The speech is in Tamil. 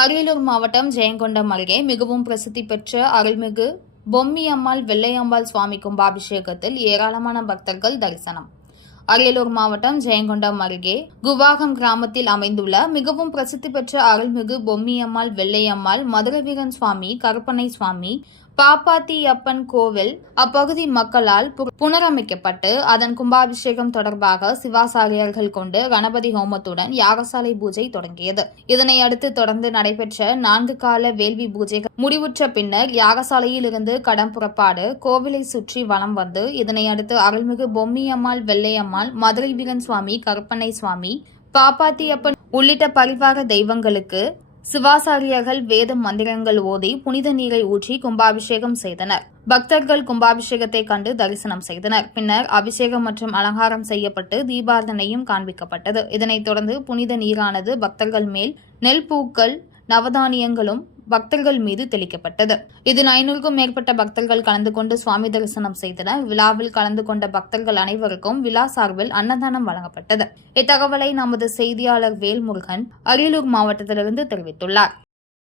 அரியலூர் மாவட்டம் ஜெயங்கொண்டம் அருகே மிகவும் பிரசித்தி பெற்ற அருள்மிகு பொம்மியம்மாள் வெள்ளையம்பாள் சுவாமி கும்பாபிஷேகத்தில் ஏராளமான பக்தர்கள் தரிசனம். அரியலூர் மாவட்டம் ஜெயங்கொண்டம் அருகே குவாகம் கிராமத்தில் அமைந்துள்ள மிகவும் பிரசித்தி பெற்ற அருள்மிகு பொம்மியம்மாள் வெள்ளையம்மாள் மதுரவீரன் சுவாமி கருப்பனை சுவாமி பாப்பாத்தியப்பன் கோவில் அப்பகுதி மக்களால் பு- புனரமைக்கப்பட்டு அதன் கும்பாபிஷேகம் தொடர்பாக சிவாசாரியர்கள் கொண்டு கணபதி ஹோமத்துடன் யாகசாலை பூஜை தொடங்கியது. இதனை அடுத்து தொடர்ந்து நடைபெற்ற நான்கு கால வேள்வி பூஜைகள் முடிவுற்ற பின்னர் யாகசாலையில் இருந்து கடம் புறப்பாடு கோவிலை சுற்றி வலம் வந்து இதனை அடுத்து அருள்மிகு பொம்மியம்மாள் வெள்ளையம்மாள் மதுரை வீரன் சுவாமி கருப்பனை சுவாமி பாப்பாத்தியப்பன் உள்ளிட்ட பரிவார தெய்வங்களுக்கு சிவாசாரியர்கள் வேத மந்திரங்கள் ஓதி புனித நீரை ஊற்றி கும்பாபிஷேகம் செய்தனர். பக்தர்கள் கும்பாபிஷேகத்தை கண்டு தரிசனம் செய்தனர். பின்னர் அபிஷேகம் மற்றும் அலங்காரம் செய்யப்பட்டு தீபார்த்தனையும் காண்பிக்கப்பட்டது. இதனைத் தொடர்ந்து புனித நீரானது பக்தர்கள் மேல் நெல் பூக்கள் நவதானியங்களும் பக்தர்கள் மீது தெளிக்கப்பட்டது. இதில் ஐநூறுக்கும் மேற்பட்ட பக்தர்கள் கலந்து கொண்டு சுவாமி தரிசனம் செய்தனர். விழாவில் கலந்து கொண்ட பக்தர்கள் அனைவருக்கும் விழா சார்பில் அன்னதானம் வழங்கப்பட்டது. இத்தகவலை நமது செய்தியாளர் வேல்முருகன் அரியலூர் மாவட்டத்திலிருந்து தெரிவித்துள்ளார்.